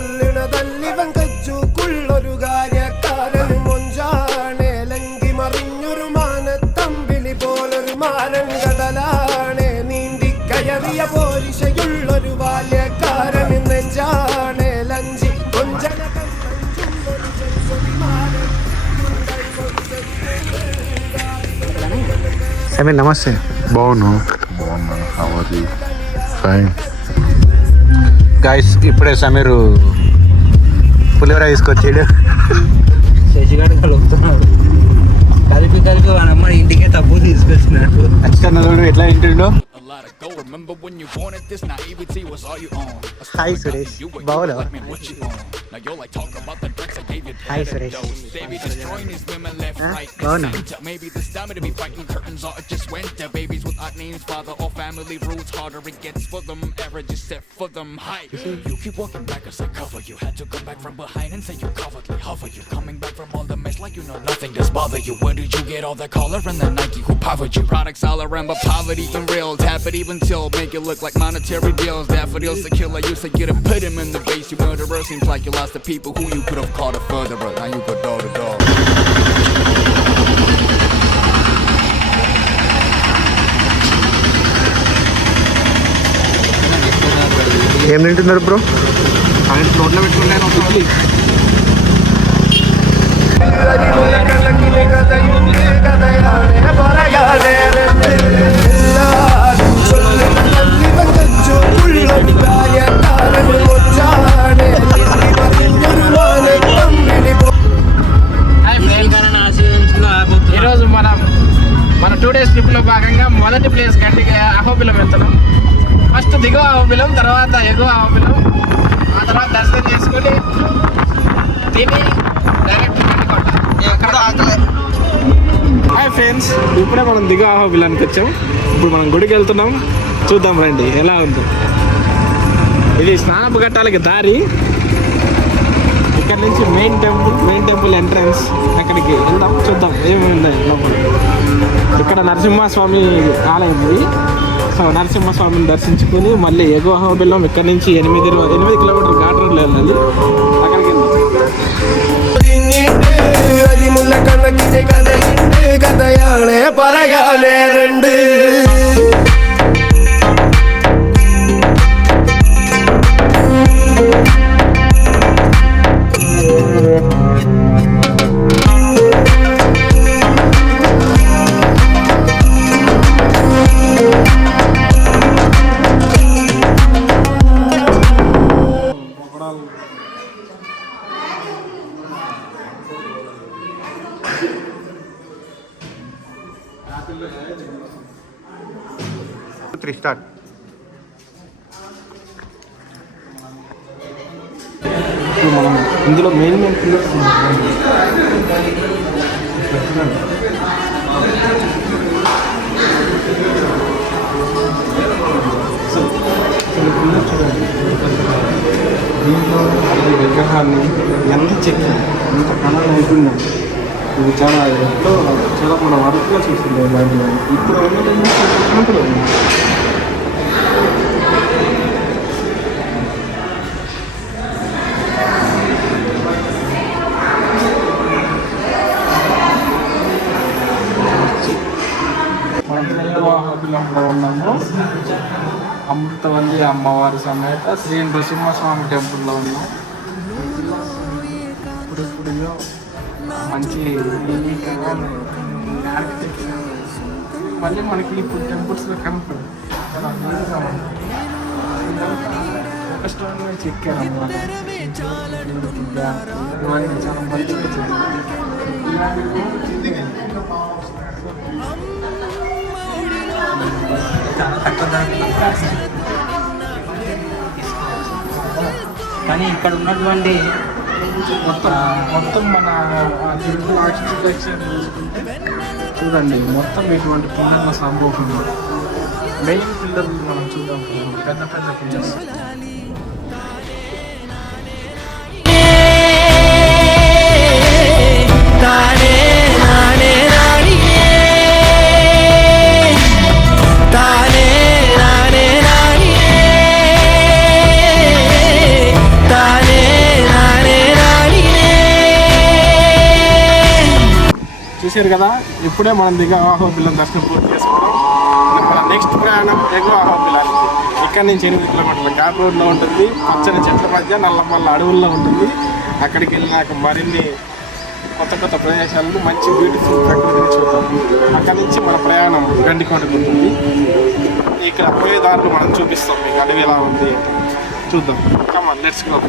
ചൊല്ലണതല്ലിവൻ കജ്ജുക്കുള്ളൊരു കാര്യക്കാരൻ മൊഞ്ചാണേ ലങ്കി മറിഞ്ഞൊരു മാനത്തമ്പിളി പോലൊരു മാരൻ കടലാണേ നീന്തി കയറിയ പോരിശയുള്ളൊരു ബാല്യക്കാരൻ നെഞ്ചാണേ ലഞ്ചി കൊഞ്ചന Samir, namaste. బాగున్నా హవది ఫైన్ గైస్ ఇప్పుడే సమీర్ పులిహోర తీసుకొచ్చాడు. శశిగాడు కలుపుతున్నాడు. కలిపి అమ్మ ఇంటికే తప్పు తీసుకొచ్చినట్టు. ఖచ్చితంగా ఎట్లా ఇంటిలో. హాయ్ సురేష్, బాగున్నావా? హాయ్ సురేష్, బాగున్నా? You keep walking back as I cover you. Had to come back from behind and say you cowardly hover. You coming back from all the mess like you know nothing does bother you. Where did you get all that collar and the Nike who powered you? Products all around but poverty and real. Tap it even till make it look like monetary deals. Daffodils the killer used to get him, put him in the base. You murderer seems like you lost the people who you could have called a furtherer. Now you go door to door. ఏం తింటున్నారు bro? రోడ్లో పెట్టుకుంటాను. ఈరోజు మన 2 days ట్రిప్లో భాగంగా మొదటి place కంటే అహోబిలం వెళ్తున్నాం. ఫస్ట్ దిగువ అహోబిలం, తర్వాత ఎగువ అహోబిలం, ఆ తర్వాత దర్శనం చేసుకొని తిని డైరెక్ట్ హాయ్ ఫ్రెండ్స్, ఇప్పుడే మనం దిగువ అహోబిలానికి వచ్చాం. ఇప్పుడు మనం గుడికి వెళ్తున్నాం, చూద్దాం రండి ఎలా ఉందో. ఇది స్నానపు ఘట్టాలకి దారి. ఇక్కడ నుంచి మెయిన్ టెంపుల్ ఎంట్రన్స్. అక్కడికి వెళ్దాం, చూద్దాం ఏమైంది లోపల. ఇక్కడ నరసింహస్వామి ఆలయం ఉంది. సో నరసింహస్వామిని దర్శించుకుని మళ్ళీ ఎగువ అహోబిలం ఇక్కడ నుంచి 8 కిలోమీటర్ ఘాట్ రోడ్లో వెళ్ళాలి. అక్కడికి స్టార్ట్. ఇప్పుడు మనం ఇందులో మెయిన్ పిల్లర్స్ చూడండి. దీంట్లో ఈ విగ్రహాన్ని ఎంత చెక్కి ఇంత కళ నైపుణ్యం, ఇది చాలా మన వర్క్లో చూస్తుంది. ఇప్పుడు ఉన్నప్పుడు అహోబిలంలో ఉన్నాము. అమృతవల్లి అమ్మవారి సమేత శ్రీ నృసింహస్వామి టెంపుల్లో ఉన్నాం. ఇప్పుడు మంచి ఆర్కిటెక్చర్ మళ్ళీ మనకి ఇప్పుడు టెంపుల్స్లో కనపడదు. ఒక స్టోన్ నుంచి ఎక్కారన్నమాట. ఇవన్నీ చాలా మంచిగా కానీ ఇక్కడ ఉన్నటువంటి మొత్తం మన ఆర్కిటెక్చర్ చూడండి. మొత్తం ఇటువంటి పుణ్య సంభవం. మెయిన్ పిల్లర్లు మనం చూద్దాం, పెద్ద పిల్లర్స్. తానే చూశారు కదా, ఇప్పుడే మనం దిగా అహోబిలం దర్శనం పూర్తి చేసుకోవడం. మన నెక్స్ట్ ప్రయాణం ఎగువ అహోబిలానికి. ఇక్కడ నుంచి 8 కిలోమీటర్ల ఘాట్ రోడ్లో ఉంటుంది, పచ్చని చెట్ల మధ్య నల్లమల్ల అడవుల్లో ఉంటుంది. అక్కడికి వెళ్ళినాక మరిన్ని కొత్త కొత్త ప్రదేశాలను, మంచి బ్యూటిఫుల్ ప్రకృతిని చూద్దాం. అక్కడి నుంచి మన ప్రయాణం గండికోటకు ఉంటుంది. ఇక్కడ పోయేదారులు మనం చూపిస్తాం మీకు, అడవి ఎలా ఉంది చూద్దాం. కమాన్, లెట్స్ గో.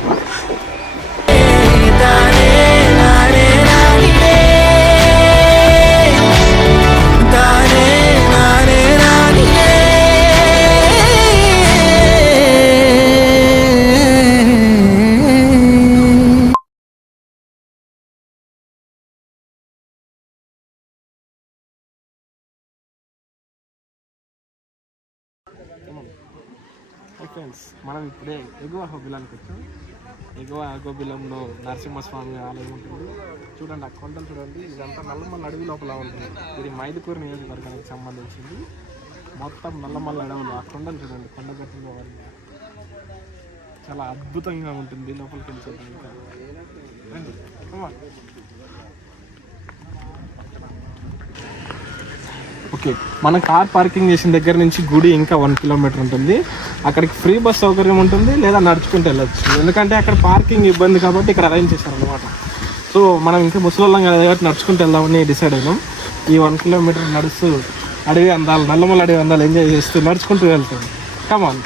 ఫ్రెండ్స్, మనం ఇప్పుడే ఎగువ అహోబిలానికి వచ్చాం. ఎగువ అహోబిలంలో నరసింహస్వామి ఆలయం ఉంటుంది. చూడండి, ఆ కొండలు చూడండి. ఇదంతా నల్లమల్ల అడవి లోపల ఉంటుంది. ఇది మైదుకూరు నియోజకవర్గానికి సంబంధించింది. మొత్తం నల్లమల్ల అడవులు. ఆ కొండలు చూడండి, కొండగట్టులో చాలా అద్భుతంగా ఉంటుంది. లోపలికి వెళ్ళి చూద్దాం. ఇంకా రండి. ఓకే, మన కార్ పార్కింగ్ చేసిన దగ్గర నుంచి గుడి ఇంకా 1 కిలోమీటర్ ఉంటుంది. అక్కడికి ఫ్రీ బస్ సౌకర్యం ఉంటుంది, లేదా నడుచుకుంటూ వెళ్ళచ్చు. ఎందుకంటే అక్కడ పార్కింగ్ ఇబ్బంది కాబట్టి ఇక్కడ అరేంజ్ చేశారు అనమాట. సో మనం ఇంకా ముసలోళ్ళం కదా కాబట్టి నడుచుకుంటూ వెళ్దామని డిసైడ్ అయినాం. ఈ 1 కిలోమీటర్ నడుస్తూ అడవి అందాలు, నల్లమల్ల అడవి అందాలు ఎంజాయ్ చేస్తూ నడుచుకుంటూ వెళ్తాం. కమాన్.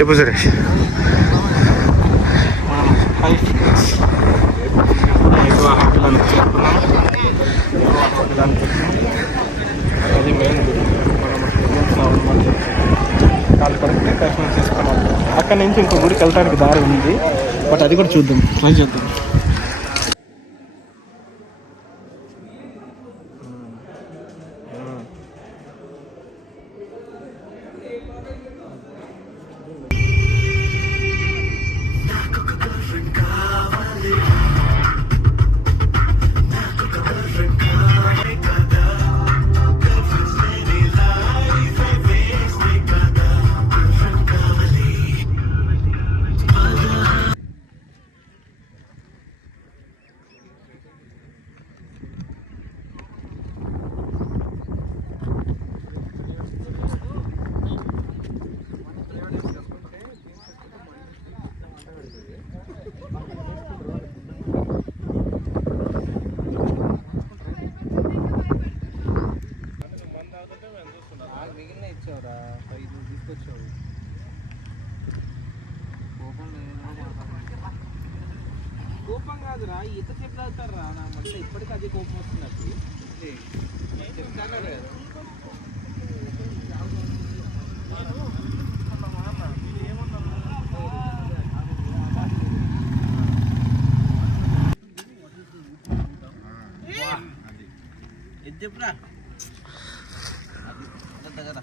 చెప్పు సురేష్. అది మెయిన్ గుడి. కాలు పడితే దర్శనం చేసుకున్నాం. అక్కడ నుంచి ఇంకో గుడికి వెళ్ళడానికి దారి ఉంది, బట్ అది కూడా చూద్దాం, ట్రై చేద్దాం. కోపం కాదురా, ఈత సేపు తాగుతారా నా మళ్ళీ ఇప్పటికీ అదే కోపం వస్తున్నట్టు చెప్తాను కదా. ఇది చెప్పురా కదా.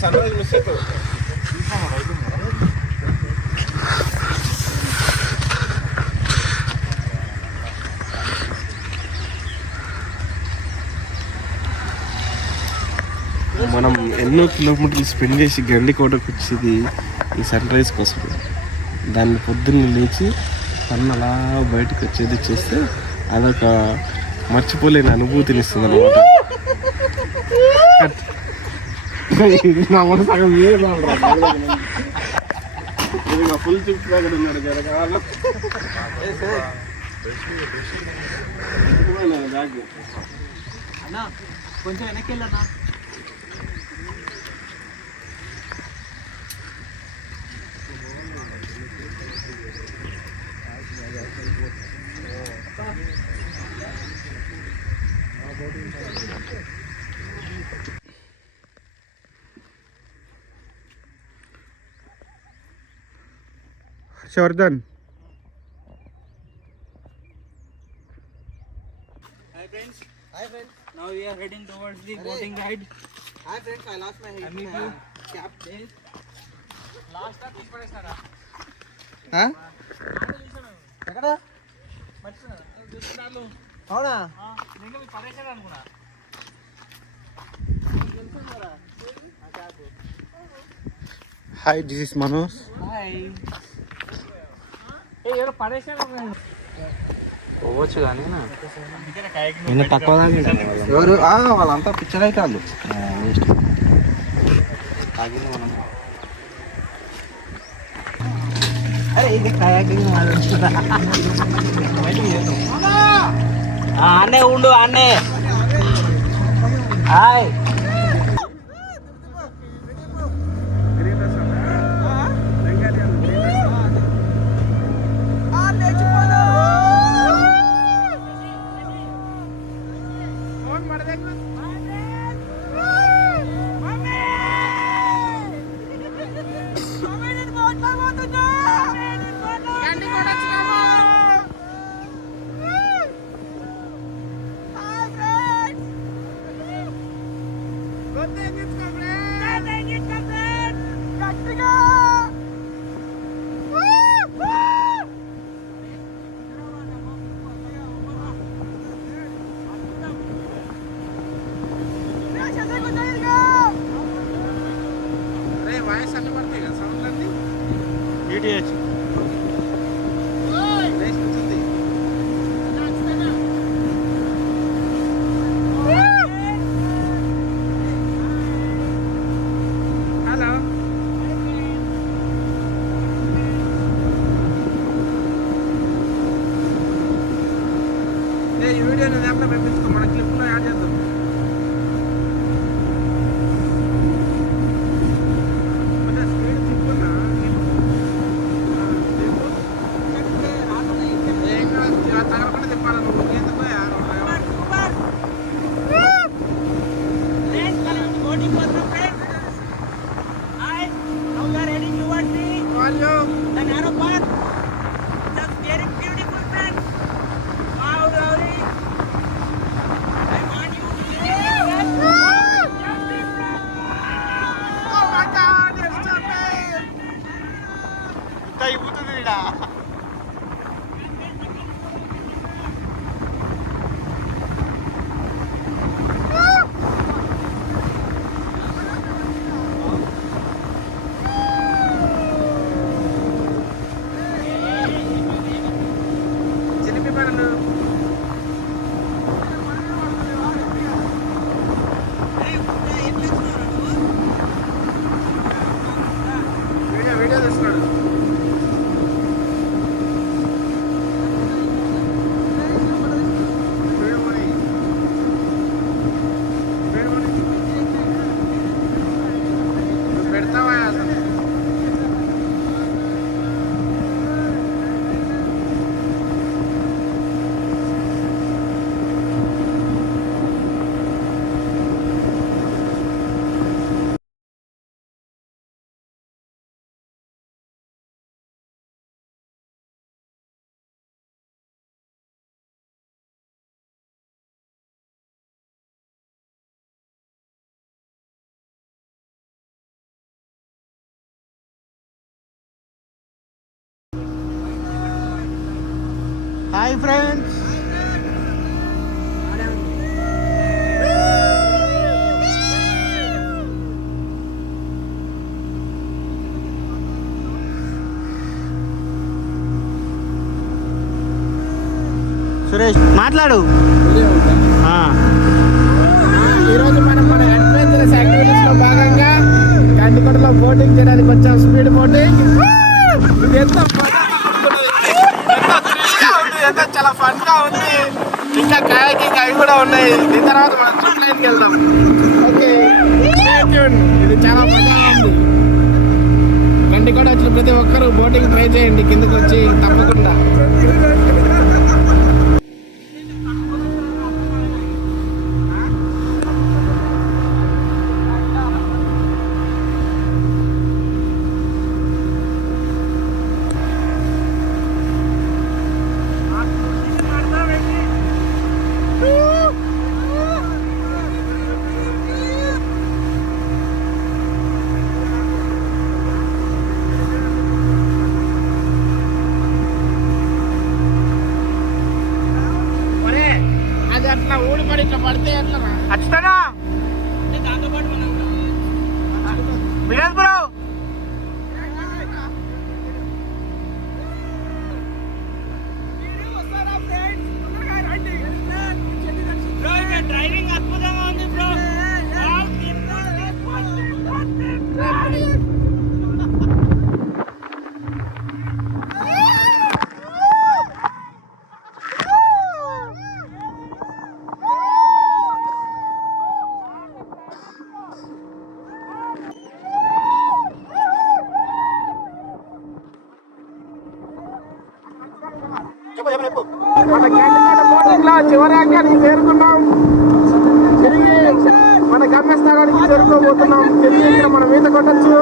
సన్ రైజ్ మిస్ అవుతుంది. మనం ఎన్నో కిలోమీటర్లు స్పెండ్ చేసి గండికోటకు వచ్చేది ఈ సన్ రైజ్ కోసం. దాన్ని పొద్దున్న లేచి సన్ అలా బయటకు వచ్చేది చేస్తే అదొక మర్చిపోలేని అనుభూతిని ఇస్తుంది అనమాట. ఫుల్ చిప్స్ దగ్గర ఉన్నాడు కదా కొంచెం వెనక్కి వెళ్ళన్నా. Harshavardhan. Hi friends. Now we are heading towards the boating ride. Hi friends, I lost my I meet you. cap. Last time this place nara. ఎక్కడ అవునా నేను పడేసాను అనుకున్నా. Hi this is Manoj. Hi. ఏ ఎవరో పడేసాను అనుకున్నా. పోవచ్చు కానీ నిన్న తక్కువ ఎవరు వాళ్ళంతా పిక్చర్ అయితే వాళ్ళు తాగింది మనం. అరే ఇది కయాకింగ్ అన్నే ఉండు అన్నే. హాయ్. వాయిస్ అన్ని పడతాయి కదా సౌండ్ అన్ని డిటిహెచ్ హలో ఈ వీడియో నేను యాప్లో పంపించుకో, మన క్లిప్లో యాడ్ చేద్దాం. వీడియో తీస్తున్నాడు. పెడతావా అసలు? హాయ్ ఫ్రెండ్స్ సురేష్ మాట్లాడు. ఈరోజు మనం మన అడ్వెంచరస్ యాక్టివిటీస్లో భాగంగా గండికోటలో బోటింగ్ చేయడానికి వచ్చాం. Speed boating. ఇది ఎంత ఎంత చాలా ఫన్ గా ఉంది. ఇంకా కాయకింగ్ అవి కూడా ఉన్నాయి. దీని తర్వాత మనం ట్రిప్ లైన్కి వెళ్దాం. ఓకే, ఇది చాలా మజాగా ఉంది. గండికోట వచ్చిన ప్రతి ఒక్కరు బోటింగ్ ట్రై చేయండి కిందకు వచ్చి తప్పకుండా. అచ్చుతానా వినోద్ బ్రో డ్రైవింగ్ అద్భుతంగా ఉంది బ్రో. మన గంటకోట బోటింగ్ లో చివరి అంకానికి చేరుకున్నాం. తిరిగి మన గమ్యస్థానానికి చేరుకోబోతున్నాం. తిరిగి ఇక్కడ మనం ఈత కొట్టచ్చు.